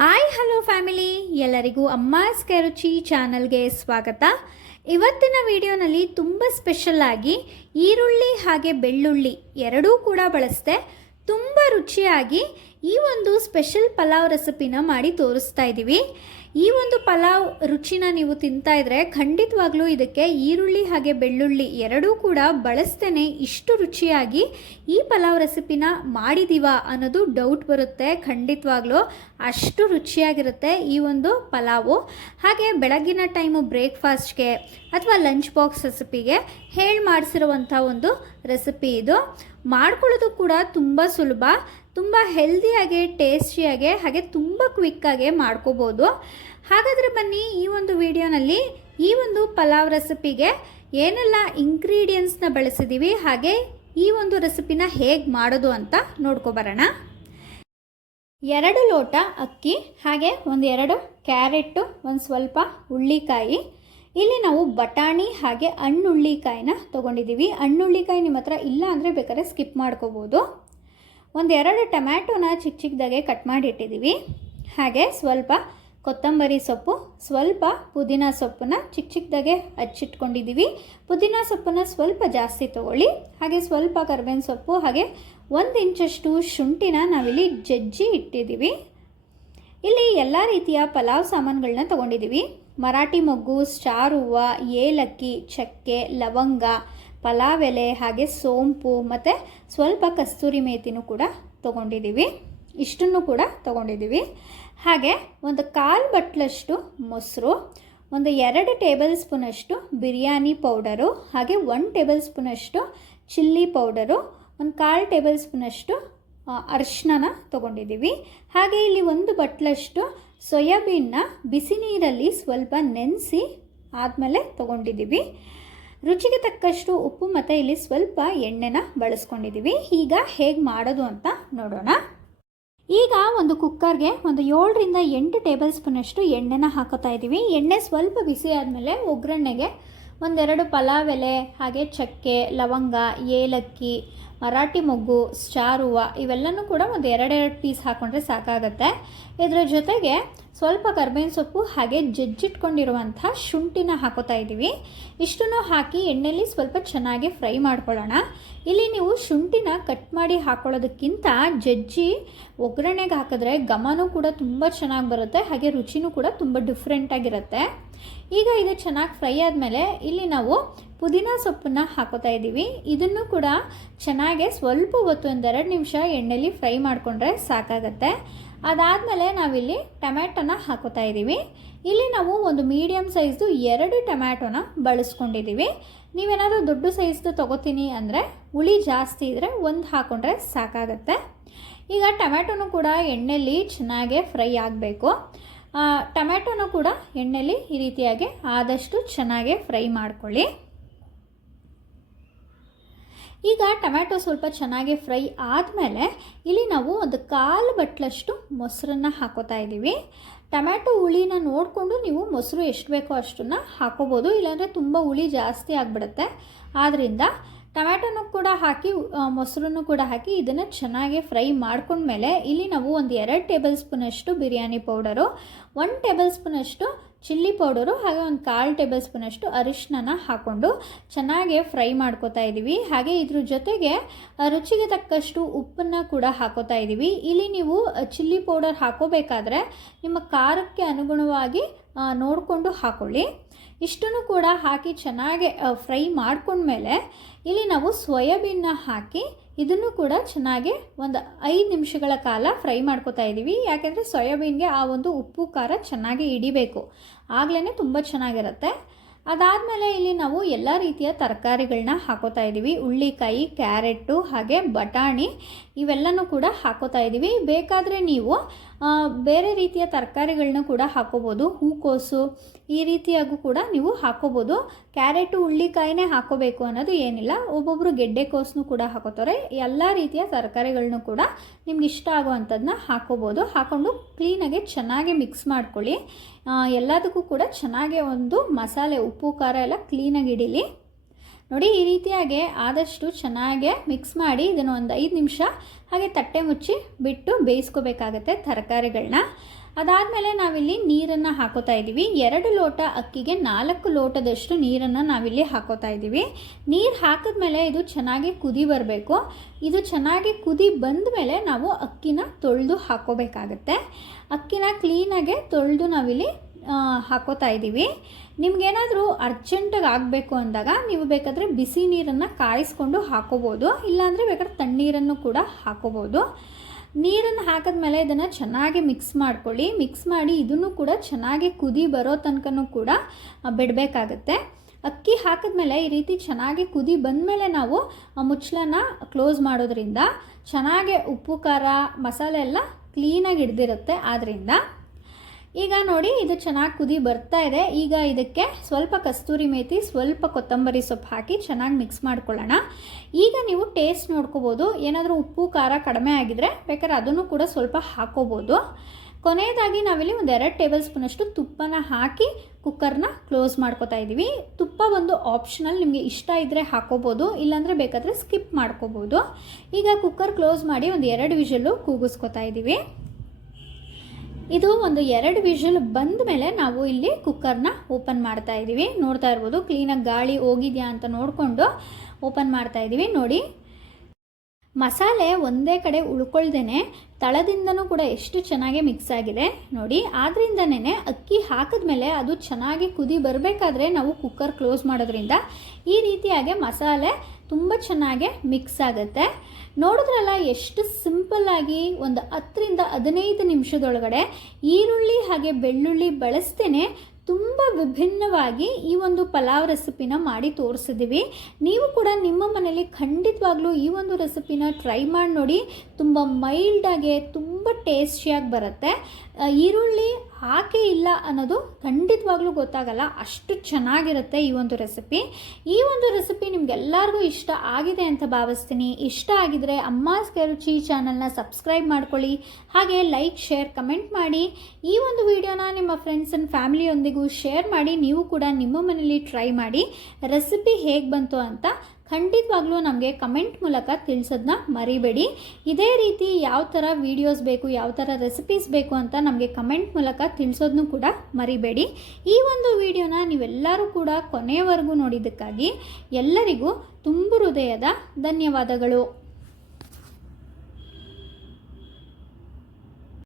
Hi hello family, ಎಲ್ಲರಿಗೂ ಅಮ್ಮಾಸ್ ರುಚಿ ಚಾನಲ್ಗೆ ಸ್ವಾಗತ. ಇವತ್ತಿನ ವಿಡಿಯೋನಲ್ಲಿ ತುಂಬ ಸ್ಪೆಷಲ್ ಆಗಿ ಈರುಳ್ಳಿ ಹಾಗೆ ಬೆಳ್ಳುಳ್ಳಿ ಎರಡೂ ಕೂಡ ಬಳಸ್ದೆ ತುಂಬ ರುಚಿಯಾಗಿ ಈ ಒಂದು ಸ್ಪೆಷಲ್ ಪಲಾವ್ ರೆಸಿಪಿನ ಮಾಡಿ ತೋರಿಸ್ತಾ ಇದ್ದೀವಿ. ಈ ಒಂದು ಪಲಾವ್ ರುಚಿನ ನೀವು ತಿಂತಾ ಇದ್ರೆ ಖಂಡಿತವಾಗ್ಲೂ ಇದಕ್ಕೆ ಈರುಳ್ಳಿ ಹಾಗೆ ಬೆಳ್ಳುಳ್ಳಿ ಎರಡೂ ಕೂಡ ಬಳಸ್ತೇನೆ ಇಷ್ಟು ರುಚಿಯಾಗಿ ಈ ಪಲಾವ್ ರೆಸಿಪಿನ ಮಾಡಿದೀವಾ ಅನ್ನೋದು ಡೌಟ್ ಬರುತ್ತೆ. ಖಂಡಿತವಾಗ್ಲೂ ಅಷ್ಟು ರುಚಿಯಾಗಿರುತ್ತೆ ಈ ಒಂದು ಪಲಾವು. ಹಾಗೆ ಬೆಳಗಿನ ಟೈಮು ಬ್ರೇಕ್ಫಾಸ್ಟ್ಗೆ ಅಥವಾ ಲಂಚ್ ಬಾಕ್ಸ್ ರೆಸಿಪಿಗೆ ಮಾಡಿಸಿರುವಂಥ ಒಂದು ರೆಸಿಪಿ ಇದು. ಮಾಡ್ಕೊಳ್ಳೋದು ಕೂಡ ತುಂಬ ಸುಲಭ, ತುಂಬ ಹೆಲ್ದಿಯಾಗಿ, ಟೇಸ್ಟಿಯಾಗೆ, ಹಾಗೆ ತುಂಬ ಕ್ವಿಕ್ಕಾಗೆ ಮಾಡ್ಕೋಬೋದು. ಹಾಗಾದರೆ ಬನ್ನಿ, ಈ ಒಂದು ವಿಡಿಯೋನಲ್ಲಿ ಈ ಒಂದು ಪಲಾವ್ ರೆಸಿಪಿಗೆ ಏನೆಲ್ಲ ಇಂಗ್ರೀಡಿಯೆಂಟ್ಸ್ನ ಬಳಸಿದ್ದೀವಿ ಹಾಗೆ ಈ ಒಂದು ರೆಸಿಪಿನ ಹೇಗೆ ಮಾಡೋದು ಅಂತ ನೋಡ್ಕೊಬರೋಣ. 2 ಲೋಟ ಅಕ್ಕಿ, ಹಾಗೆ 1-2 ಕ್ಯಾರೆಟು, ಒಂದು ಸ್ವಲ್ಪ ಹುಳ್ಳಿಕಾಯಿ. ಇಲ್ಲಿ ನಾವು ಬಟಾಣಿ ಹಾಗೆ ಹಣ್ಣುಳ್ಳಿಕಾಯಿನ ತೊಗೊಂಡಿದ್ದೀವಿ. ಹಣ್ಣುಳ್ಳಿಕಾಯಿ ನಿಮ್ಮ ಹತ್ರ ಇಲ್ಲ ಅಂದರೆ ಬೇಕಾದ್ರೆ ಸ್ಕಿಪ್ ಮಾಡ್ಕೋಬೋದು. 1-2 ಟೊಮ್ಯಾಟೋನ ಚಿಕ್ಕ ಚಿಕ್ಕದಾಗೆ ಕಟ್ ಮಾಡಿ ಇಟ್ಟಿದ್ದೀವಿ. ಹಾಗೆ ಸ್ವಲ್ಪ ಕೊತ್ತಂಬರಿ ಸೊಪ್ಪು, ಸ್ವಲ್ಪ ಪುದೀನ ಸೊಪ್ಪನ್ನ ಚಿಕ್ಕ ಚಿಕ್ಕದಾಗೆ ಹಚ್ಚಿಟ್ಕೊಂಡಿದ್ದೀವಿ. ಪುದೀನ ಸೊಪ್ಪನ್ನು ಸ್ವಲ್ಪ ಜಾಸ್ತಿ ತೊಗೊಳ್ಳಿ. ಹಾಗೆ ಸ್ವಲ್ಪ ಕರಿಬೇವಿನ ಸೊಪ್ಪು, ಹಾಗೆ 1 ಇಂಚಷ್ಟು ಶುಂಠಿನ ನಾವಿಲ್ಲಿ ಜಜ್ಜಿ ಇಟ್ಟಿದ್ದೀವಿ. ಇಲ್ಲಿ ಎಲ್ಲ ರೀತಿಯ ಪಲಾವ್ ಸಾಮಾನುಗಳನ್ನ ತೊಗೊಂಡಿದ್ದೀವಿ. ಮರಾಠಿ ಮೊಗ್ಗು, ಸ್ಟಾರ್ ಹೂವು, ಏಲಕ್ಕಿ, ಚಕ್ಕೆ, ಲವಂಗ, ಪಲಾವ್ ಎಲೆ, ಹಾಗೆ ಸೋಂಪು ಮತ್ತು ಸ್ವಲ್ಪ ಕಸ್ತೂರಿ ಮೇಥಿನೂ ಕೂಡ ತೊಗೊಂಡಿದ್ದೀವಿ. ಇಷ್ಟನ್ನು ಕೂಡ ತೊಗೊಂಡಿದ್ದೀವಿ. ಹಾಗೆ 1/4 ಬಟ್ಲಷ್ಟು ಮೊಸರು, 2 ಟೇಬಲ್ ಸ್ಪೂನಷ್ಟು ಬಿರಿಯಾನಿ ಪೌಡರು, ಹಾಗೆ 1 ಟೇಬಲ್ ಸ್ಪೂನಷ್ಟು ಚಿಲ್ಲಿ ಪೌಡರು, 1/4 ಟೇಬಲ್ ಸ್ಪೂನಷ್ಟು ಅರಿಶಿನ ತೊಗೊಂಡಿದ್ದೀವಿ. ಹಾಗೆ ಇಲ್ಲಿ 1 ಬಟ್ಲಷ್ಟು ಸೋಯಾಬೀನ್ನ ಬಿಸಿ ನೀರಲ್ಲಿ ಸ್ವಲ್ಪ ನೆನೆಸಿ ಆದಮೇಲೆ ತೊಗೊಂಡಿದ್ದೀವಿ. ರುಚಿಗೆ ತಕ್ಕಷ್ಟು ಉಪ್ಪು ಮತ್ತು ಇಲ್ಲಿ ಸ್ವಲ್ಪ ಎಣ್ಣೆನ ಬಳಸ್ಕೊಂಡಿದ್ದೀವಿ. ಈಗ ಹೇಗೆ ಮಾಡೋದು ಅಂತ ನೋಡೋಣ. ಈಗ ಒಂದು ಕುಕ್ಕರ್ಗೆ 7-8 ಟೇಬಲ್ ಸ್ಪೂನಷ್ಟು ಎಣ್ಣೆನ ಹಾಕೋತಾ ಇದ್ದೀವಿ. ಎಣ್ಣೆ ಸ್ವಲ್ಪ ಬಿಸಿ ಆದಮೇಲೆ ಒಗ್ಗರಣೆಗೆ 1-2 ಪಲಾವ್ ಎಲೆ, ಹಾಗೆ ಚಕ್ಕೆ, ಲವಂಗ, ಏಲಕ್ಕಿ, ಮರಾಠಿ ಮೊಗ್ಗು, ಸ್ಟಾರ್ ಹೂವು ಇವೆಲ್ಲನೂ ಕೂಡ 2-2 ಪೀಸ್ ಹಾಕ್ಕೊಂಡ್ರೆ ಸಾಕಾಗುತ್ತೆ. ಇದರ ಜೊತೆಗೆ ಸ್ವಲ್ಪ ಕರಿಬೇವಿನ ಸೊಪ್ಪು, ಹಾಗೆ ಜಜ್ಜಿಟ್ಕೊಂಡಿರುವಂಥ ಶುಂಠಿನ ಹಾಕೋತಾ ಇದ್ದೀವಿ. ಇಷ್ಟನ್ನು ಹಾಕಿ ಎಣ್ಣೆಯಲ್ಲಿ ಸ್ವಲ್ಪ ಚೆನ್ನಾಗಿ ಫ್ರೈ ಮಾಡ್ಕೊಳ್ಳೋಣ. ಇಲ್ಲಿ ನೀವು ಶುಂಠಿನ ಕಟ್ ಮಾಡಿ ಹಾಕೊಳ್ಳೋದಕ್ಕಿಂತ ಜಜ್ಜಿ ಒಗ್ಗರಣೆಗೆ ಹಾಕಿದ್ರೆ ಘಮನೂ ಕೂಡ ತುಂಬ ಚೆನ್ನಾಗಿ ಬರುತ್ತೆ, ಹಾಗೆ ರುಚಿನೂ ಕೂಡ ತುಂಬ ಡಿಫ್ರೆಂಟಾಗಿರುತ್ತೆ. ಈಗ ಇದು ಚೆನ್ನಾಗಿ ಫ್ರೈ ಆದಮೇಲೆ ಇಲ್ಲಿ ನಾವು ಪುದೀನ ಸೊಪ್ಪನ್ನು ಹಾಕೋತಾ ಇದ್ದೀವಿ. ಇದನ್ನು ಕೂಡ ಚೆನ್ನಾಗಿ ಸ್ವಲ್ಪ ಹೊತ್ತು 1-2 ನಿಮಿಷ ಎಣ್ಣೆಯಲ್ಲಿ ಫ್ರೈ ಮಾಡಿಕೊಂಡ್ರೆ ಸಾಕಾಗತ್ತೆ. ಅದಾದಮೇಲೆ ನಾವಿಲ್ಲಿ ಟೊಮ್ಯಾಟೋನ ಹಾಕೋತಾ ಇದ್ದೀವಿ. ಇಲ್ಲಿ ನಾವು ಒಂದು ಮೀಡಿಯಮ್ ಸೈಜ್ದು 2 ಟೊಮ್ಯಾಟೋನ ಬಳಸ್ಕೊಂಡಿದ್ದೀವಿ. ನೀವೇನಾದರೂ ದೊಡ್ಡ ಸೈಜ್ದು ತೊಗೋತೀನಿ ಅಂದರೆ ಹುಳಿ ಜಾಸ್ತಿ ಇದ್ದರೆ 1 ಹಾಕ್ಕೊಂಡ್ರೆ ಸಾಕಾಗತ್ತೆ. ಈಗ ಟೊಮ್ಯಾಟೋನು ಕೂಡ ಎಣ್ಣೆಯಲ್ಲಿ ಚೆನ್ನಾಗೇ ಫ್ರೈ ಆಗಬೇಕು. ಟೊಮ್ಯಾಟೋನ ಕೂಡ ಎಣ್ಣೆಯಲ್ಲಿ ಈ ರೀತಿಯಾಗಿ ಆದಷ್ಟು ಚೆನ್ನಾಗೇ ಫ್ರೈ ಮಾಡ್ಕೊಳ್ಳಿ. ಈಗ ಟೊಮ್ಯಾಟೊ ಸ್ವಲ್ಪ ಚೆನ್ನಾಗಿ ಫ್ರೈ ಆದಮೇಲೆ ಇಲ್ಲಿ ನಾವು 1/4 ಬಟ್ಲಷ್ಟು ಮೊಸರನ್ನು ಹಾಕೋತಾ ಇದ್ದೀವಿ. ಟೊಮ್ಯಾಟೊ ಹುಳಿನ ನೋಡಿಕೊಂಡು ನೀವು ಮೊಸರು ಎಷ್ಟು ಬೇಕೋ ಅಷ್ಟನ್ನು ಹಾಕೋಬೋದು, ಇಲ್ಲಾಂದರೆ ತುಂಬ ಹುಳಿ ಜಾಸ್ತಿ ಆಗಿಬಿಡುತ್ತೆ. ಆದ್ದರಿಂದ ಟೊಮ್ಯಾಟೊನೂ ಕೂಡ ಹಾಕಿ ಮೊಸರನ್ನು ಕೂಡ ಹಾಕಿ ಇದನ್ನು ಚೆನ್ನಾಗಿ ಫ್ರೈ ಮಾಡ್ಕೊಂಡ್ಮೇಲೆ ಇಲ್ಲಿ ನಾವು 1-2 ಟೇಬಲ್ ಸ್ಪೂನಷ್ಟು ಬಿರಿಯಾನಿ ಪೌಡರು, 1 ಟೇಬಲ್ ಸ್ಪೂನಷ್ಟು ಚಿಲ್ಲಿ ಪೌಡರು, ಹಾಗೆ 1/4 ಟೇಬಲ್ ಸ್ಪೂನಷ್ಟು ಅರಿಶಿನ ಹಾಕ್ಕೊಂಡು ಚೆನ್ನಾಗಿ ಫ್ರೈ ಮಾಡ್ಕೋತಾ ಇದ್ದೀವಿ. ಹಾಗೆ ಇದ್ರ ಜೊತೆಗೆ ರುಚಿಗೆ ತಕ್ಕಷ್ಟು ಉಪ್ಪನ್ನು ಕೂಡ ಹಾಕೋತಾ ಇದ್ದೀವಿ. ಇಲ್ಲಿ ನೀವು ಚಿಲ್ಲಿ ಪೌಡರ್ ಹಾಕೋಬೇಕಾದ್ರೆ ನಿಮ್ಮ ಖಾರಕ್ಕೆ ಅನುಗುಣವಾಗಿ ನೋಡಿಕೊಂಡು ಹಾಕೊಳ್ಳಿ. ಇಷ್ಟನ್ನು ಕೂಡ ಹಾಕಿ ಚೆನ್ನಾಗಿ ಫ್ರೈ ಮಾಡ್ಕೊಂಡ್ಮೇಲೆ ಇಲ್ಲಿ ನಾವು ಸೋಯಾಬೀನ್ನ ಹಾಕಿ ಇದನ್ನು ಕೂಡ ಚೆನ್ನಾಗಿ 5 ನಿಮಿಷಗಳ ಕಾಲ ಫ್ರೈ ಮಾಡ್ಕೋತಾ ಇದ್ದೀವಿ. ಯಾಕೆಂದರೆ ಸೋಯಾಬೀನ್ಗೆ ಆ ಒಂದು ಉಪ್ಪು ಖಾರ ಚೆನ್ನಾಗಿ ಹಿಡಿಬೇಕು, ಆಗಲೇ ತುಂಬ ಚೆನ್ನಾಗಿರುತ್ತೆ. ಅದಾದಮೇಲೆ ಇಲ್ಲಿ ನಾವು ಎಲ್ಲ ರೀತಿಯ ತರಕಾರಿಗಳನ್ನ ಹಾಕೋತಾ ಇದ್ದೀವಿ. ಹುಳ್ಳಿಕಾಯಿ, ಕ್ಯಾರೆಟು, ಹಾಗೆ ಬಟಾಣಿ ಇವೆಲ್ಲನೂ ಕೂಡ ಹಾಕೋತಾ ಇದ್ದೀವಿ. ಬೇಕಾದರೆ ನೀವು ಬೇರೆ ರೀತಿಯ ತರಕಾರಿಗಳನ್ನ ಕೂಡ ಹಾಕೋಬೋದು. ಹೂಕೋಸು ಈ ರೀತಿಯಾಗೂ ಕೂಡ ನೀವು ಹಾಕೋಬೋದು. ಕ್ಯಾರೆಟು, ಹುಳ್ಳಿಕಾಯಿನೇ ಹಾಕೋಬೇಕು ಅನ್ನೋದು ಏನಿಲ್ಲ. ಒಬ್ಬೊಬ್ಬರು ಗೆಡ್ಡೆಕೋಸನ್ನು ಕೂಡ ಹಾಕೋತಾರೆ. ಎಲ್ಲ ರೀತಿಯ ತರಕಾರಿಗಳನ್ನೂ ಕೂಡ ನಿಮ್ಗೆ ಇಷ್ಟ ಆಗುವಂಥದ್ದನ್ನ ಹಾಕೋಬೋದು. ಹಾಕ್ಕೊಂಡು ಕ್ಲೀನಾಗಿ ಚೆನ್ನಾಗಿ ಮಿಕ್ಸ್ ಮಾಡ್ಕೊಳ್ಳಿ. ಎಲ್ಲದಕ್ಕೂ ಕೂಡ ಚೆನ್ನಾಗಿ ಒಂದು ಮಸಾಲೆ, ಉಪ್ಪು ಖಾರ ಎಲ್ಲ ಕ್ಲೀನಾಗಿ ಹಿಡೀಲಿ. ನೋಡಿ ಈ ರೀತಿಯಾಗಿ ಆದಷ್ಟು ಚೆನ್ನಾಗೆ ಮಿಕ್ಸ್ ಮಾಡಿ ಇದನ್ನು ಒಂದು 5 ನಿಮಿಷ ಹಾಗೆ ತಟ್ಟೆ ಮುಚ್ಚಿ ಬಿಟ್ಟು ಬೇಯಿಸ್ಕೋಬೇಕಾಗತ್ತೆ ತರಕಾರಿಗಳನ್ನ. ಅದಾದಮೇಲೆ ನಾವಿಲ್ಲಿ ನೀರನ್ನು ಹಾಕೋತಾ ಇದ್ದೀವಿ. 2 ಲೋಟ ಅಕ್ಕಿಗೆ 4 ಲೋಟದಷ್ಟು ನೀರನ್ನು ನಾವಿಲ್ಲಿ ಹಾಕೋತಾ ಇದ್ದೀವಿ. ನೀರು ಹಾಕಿದ್ಮೇಲೆ ಇದು ಚೆನ್ನಾಗಿ ಕುದಿ ಬರಬೇಕು. ಇದು ಚೆನ್ನಾಗಿ ಕುದಿ ಬಂದ ಮೇಲೆ ನಾವು ಅಕ್ಕಿನ ತೊಳೆದು ಹಾಕೋಬೇಕಾಗತ್ತೆ. ಅಕ್ಕಿನ ಕ್ಲೀನಾಗೆ ತೊಳೆದು ನಾವಿಲ್ಲಿ ಹಾಕೋತಾ ಇದ್ದೀವಿ. ನಿಮಗೇನಾದರೂ ಅರ್ಜೆಂಟಾಗಿ ಆಗಬೇಕು ಅಂದಾಗ ನೀವು ಬೇಕಾದರೆ ಬಿಸಿ ನೀರನ್ನು ಕಾಯಿಸ್ಕೊಂಡು ಹಾಕೋಬೋದು, ಇಲ್ಲಾಂದರೆ ಬೇಕಾದ್ರೆ ತಣ್ಣೀರನ್ನು ಕೂಡ ಹಾಕೋಬೋದು. ನೀರನ್ನು ಹಾಕಿದ್ಮೇಲೆ ಇದನ್ನು ಚೆನ್ನಾಗಿ ಮಿಕ್ಸ್ ಮಾಡ್ಕೊಳ್ಳಿ. ಮಿಕ್ಸ್ ಮಾಡಿ ಇದನ್ನು ಕೂಡ ಚೆನ್ನಾಗಿ ಕುದಿ ಬರೋ ತನಕನೂ ಕೂಡ ಬಿಡಬೇಕಾಗತ್ತೆ. ಅಕ್ಕಿ ಹಾಕಿದ್ಮೇಲೆ ಈ ರೀತಿ ಚೆನ್ನಾಗಿ ಕುದಿ ಬಂದಮೇಲೆ ನಾವು ಮುಚ್ಚಳನ ಕ್ಲೋಸ್ ಮಾಡೋದ್ರಿಂದ ಚೆನ್ನಾಗಿ ಉಪ್ಪು ಖಾರ ಮಸಾಲೆ ಎಲ್ಲ ಕ್ಲೀನಾಗಿ ಹಿಡ್ದಿರುತ್ತೆ. ಆದ್ದರಿಂದ ಈಗ ನೋಡಿ ಇದು ಚೆನ್ನಾಗಿ ಕುದಿ ಬರ್ತಾ ಇದೆ. ಈಗ ಇದಕ್ಕೆ ಸ್ವಲ್ಪ ಕಸ್ತೂರಿ ಮೇಥಿ, ಸ್ವಲ್ಪ ಕೊತ್ತಂಬರಿ ಸೊಪ್ಪು ಹಾಕಿ ಚೆನ್ನಾಗಿ ಮಿಕ್ಸ್ ಮಾಡ್ಕೊಳ್ಳೋಣ. ಈಗ ನೀವು ಟೇಸ್ಟ್ ನೋಡ್ಕೋಬೋದು. ಏನಾದರೂ ಉಪ್ಪು ಖಾರ ಕಡಿಮೆ ಆಗಿದ್ರೆ ಬೇಕಾದ್ರೆ ಅದನ್ನು ಕೂಡ ಸ್ವಲ್ಪ ಹಾಕೋಬೋದು. ಕೊನೆಯದಾಗಿ ನಾವಿಲ್ಲಿ ಒಂದು 2 ಟೇಬಲ್ ಸ್ಪೂನಷ್ಟು ತುಪ್ಪನ ಹಾಕಿ ಕುಕ್ಕರ್ನ ಕ್ಲೋಸ್ ಮಾಡ್ಕೋತಾ ಇದ್ದೀವಿ. ತುಪ್ಪ ಒಂದು ಆಪ್ಷನಲ್, ನಿಮಗೆ ಇಷ್ಟ ಇದ್ದರೆ ಹಾಕೋಬೋದು, ಇಲ್ಲಾಂದರೆ ಬೇಕಾದರೆ ಸ್ಕಿಪ್ ಮಾಡ್ಕೋಬೋದು. ಈಗ ಕುಕ್ಕರ್ ಕ್ಲೋಸ್ ಮಾಡಿ ಒಂದು 2 ವಿಷಲ್ಲು ಕೂಗಿಸ್ಕೊತಾ ಇದ್ದೀವಿ. ಇದು ಒಂದು 2 ವಿಷಲ್ ಬಂದ ಮೇಲೆ ನಾವು ಇಲ್ಲಿ ಕುಕ್ಕರ್ನ ಓಪನ್ ಮಾಡ್ತಾ ಇದ್ದೀವಿ. ನೋಡ್ತಾ ಇರ್ಬೋದು ಕ್ಲೀನಾಗಿ ಗಾಳಿ ಹೋಗಿದೆಯಾ ಅಂತ ನೋಡಿಕೊಂಡು ಓಪನ್ ಮಾಡ್ತಾ ಇದ್ದೀವಿ. ನೋಡಿ ಮಸಾಲೆ ಒಂದೇ ಕಡೆ ಉಳ್ಕೊಳ್ದೇನೆ ತಳದಿಂದನೂ ಕೂಡ ಎಷ್ಟು ಚೆನ್ನಾಗಿ ಮಿಕ್ಸ್ ಆಗಿದೆ ನೋಡಿ. ಆದ್ರಿಂದನೇ ಅಕ್ಕಿ ಹಾಕಿದ್ಮೇಲೆ ಅದು ಚೆನ್ನಾಗಿ ಕುದಿ ಬರಬೇಕಾದ್ರೆ ನಾವು ಕುಕ್ಕರ್ ಕ್ಲೋಸ್ ಮಾಡೋದ್ರಿಂದ ಈ ರೀತಿಯಾಗಿ ಮಸಾಲೆ ತುಂಬ ಚೆನ್ನಾಗಿ ಮಿಕ್ಸ್ ಆಗುತ್ತೆ. ನೋಡಿದ್ರಲ್ಲ ಎಷ್ಟು ಸಿಂಪಲ್ಲಾಗಿ ಒಂದು 10ರಿಂದ 15 ನಿಮಿಷದೊಳಗಡೆ ಈರುಳ್ಳಿ ಹಾಗೆ ಬೆಳ್ಳುಳ್ಳಿ ಬಳಸ್ತೇನೆ ತುಂಬ ವಿಭಿನ್ನವಾಗಿ ಈ ಒಂದು ಪಲಾವ್ ರೆಸಿಪಿನ ಮಾಡಿ ತೋರಿಸಿದ್ದೀವಿ. ನೀವು ಕೂಡ ನಿಮ್ಮ ಮನೇಲಿ ಖಂಡಿತವಾಗ್ಲೂ ಈ ಒಂದು ರೆಸಿಪಿನ ಟ್ರೈ ಮಾಡಿ ನೋಡಿ. ತುಂಬ ಮೈಲ್ಡಾಗಿ ತುಂಬ ಟೇಸ್ಟಿಯಾಗಿ ಬರುತ್ತೆ. ಈರುಳ್ಳಿ ಹಾಕೇ ಇಲ್ಲ ಅನ್ನೋದು ಖಂಡಿತವಾಗ್ಲೂ ಗೊತ್ತಾಗಲ್ಲ, ಅಷ್ಟು ಚೆನ್ನಾಗಿರುತ್ತೆ ಈ ಒಂದು ರೆಸಿಪಿ. ಈ ಒಂದು ರೆಸಿಪಿ ನಿಮ್ಗೆಲ್ಲರಿಗೂ ಇಷ್ಟ ಆಗಿದೆ ಅಂತ ಭಾವಿಸ್ತೀನಿ. ಇಷ್ಟ ಆಗಿದ್ರೆ ಅಮ್ಮಾಸ್ ಕೈರುಚಿ ಚಾನಲ್ನ ಸಬ್ಸ್ಕ್ರೈಬ್ ಮಾಡ್ಕೊಳ್ಳಿ, ಹಾಗೆ ಲೈಕ್, ಶೇರ್, ಕಮೆಂಟ್ ಮಾಡಿ. ಈ ಒಂದು ವಿಡಿಯೋನ ನಿಮ್ಮ ಫ್ರೆಂಡ್ಸ್ ಆ್ಯಂಡ್ ಫ್ಯಾಮಿಲಿಯೊಂದಿಗೂ ಶೇರ್ ಮಾಡಿ. ನೀವು ಕೂಡ ನಿಮ್ಮ ಮನೇಲಿ ಟ್ರೈ ಮಾಡಿ ರೆಸಿಪಿ ಹೇಗೆ ಬಂತು ಅಂತ ಖಂಡಿತವಾಗ್ಲೂ ನಮಗೆ ಕಮೆಂಟ್ ಮೂಲಕ ತಿಳಿಸೋದನ್ನ ಮರಿಬೇಡಿ. ಇದೇ ರೀತಿ ಯಾವ ಥರ ವೀಡಿಯೋಸ್ ಬೇಕು, ಯಾವ ಥರ ರೆಸಿಪೀಸ್ ಬೇಕು ಅಂತ ನಮಗೆ ಕಮೆಂಟ್ ಮೂಲಕ ತಿಳಿಸೋದನ್ನು ಕೂಡ ಮರಿಬೇಡಿ. ಈ ಒಂದು ವಿಡಿಯೋನ ನೀವೆಲ್ಲರೂ ಕೂಡ ಕೊನೆಯವರೆಗೂ ನೋಡಿದ್ದಕ್ಕಾಗಿ ಎಲ್ಲರಿಗೂ ತುಂಬ ಹೃದಯದ ಧನ್ಯವಾದಗಳು.